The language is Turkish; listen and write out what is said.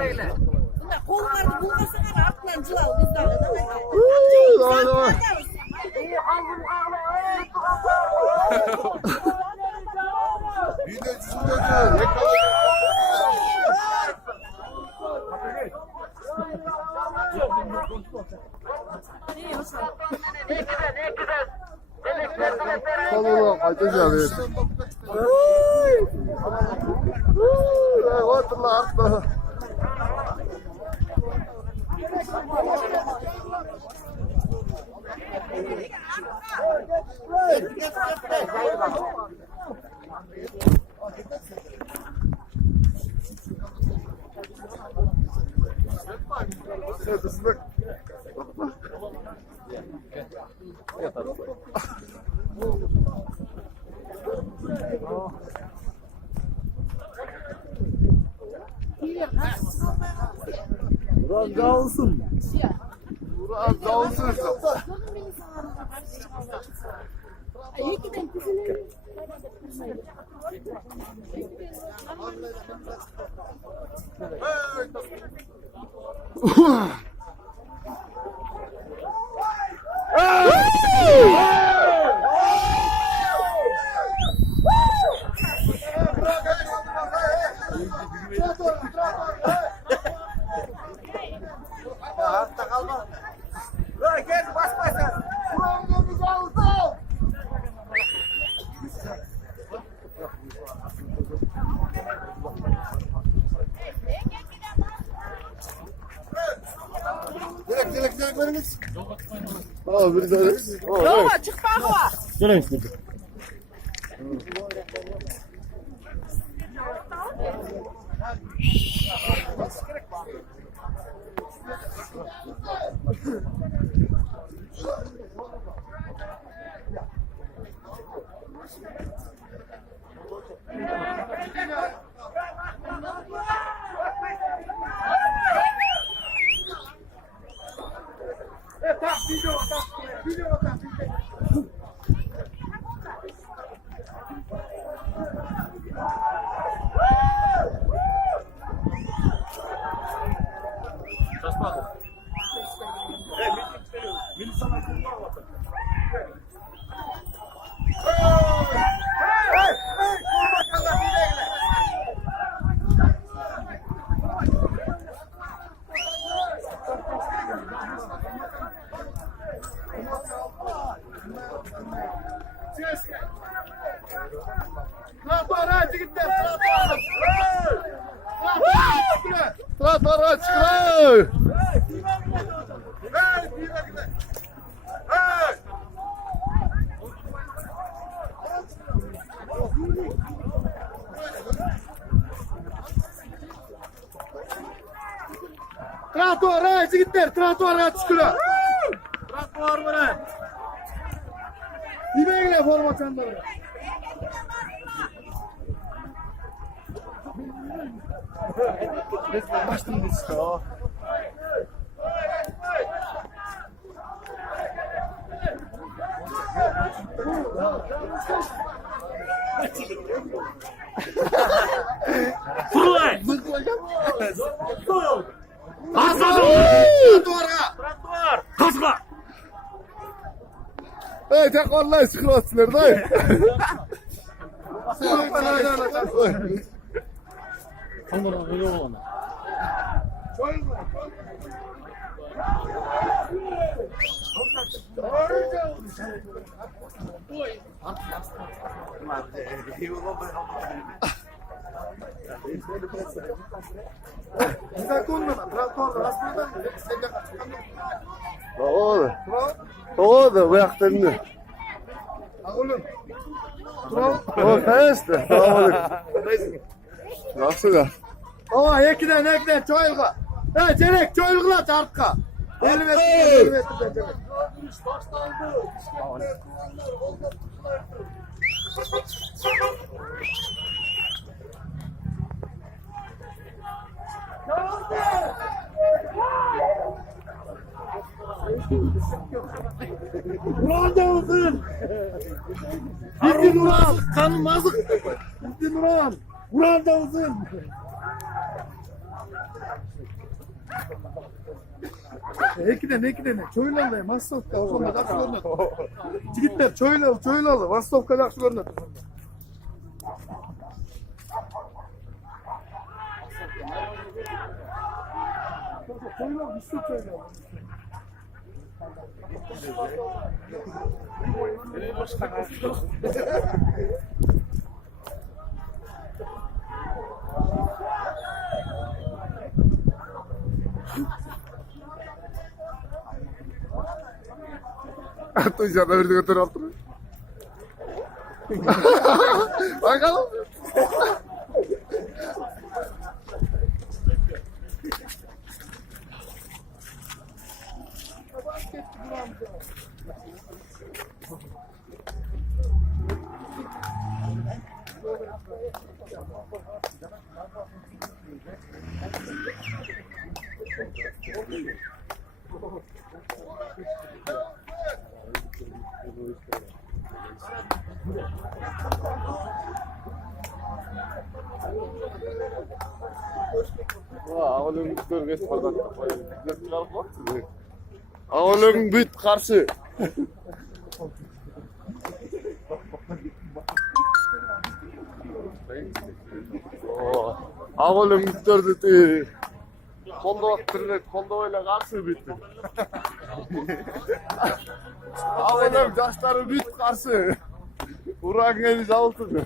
Bunlar kolları bulmasana atlan cılal bizden. Bir de cüzdeci. Salona kaçacağım. Oturla atla. Buran dağılsın. Buran dağılsın. Hatta kalma. Gel bas bas. Buran deniz aldı. Direkt veriniz. Aa bir tane. Baba çık bak. Gene istedi. Tratora çıkıyor. Tratora çıkıyor. Tratora çıkıyor. Trator bana. Dibeyle forma çanları. Resmen başladı işte o. Fırlay! Aslan! Traktör! Kasma! Hey tek online scrolls'ler dayı. Ondan öyle olana. Doğru. Doğru, bu yaktanını. Oğlum. O kayıstı. Doğru. Nasıl ya? Aa ekiden çoyulga. Ha Cerek çoyulgla çarpka. Elbette. Burada mısın? Bitti Nuran. Kanım azık. Bitti Nuran. Burada mısın? Ekiden. Çoylalı, Mastovka. Sonunda yaxshi ko'rinadi. Yigitlar, çoylalı. Mastovka yaxshi ko'rinadi. Çoylalı, üstü çoylalı. Tuyacağına bir de götür altını. Bakalım. Ağolun büt karşı. Ağolun büttürdü. Kolda karşı bitti. Ağolun yaşları büt karşı. Uğran gelmiş altını.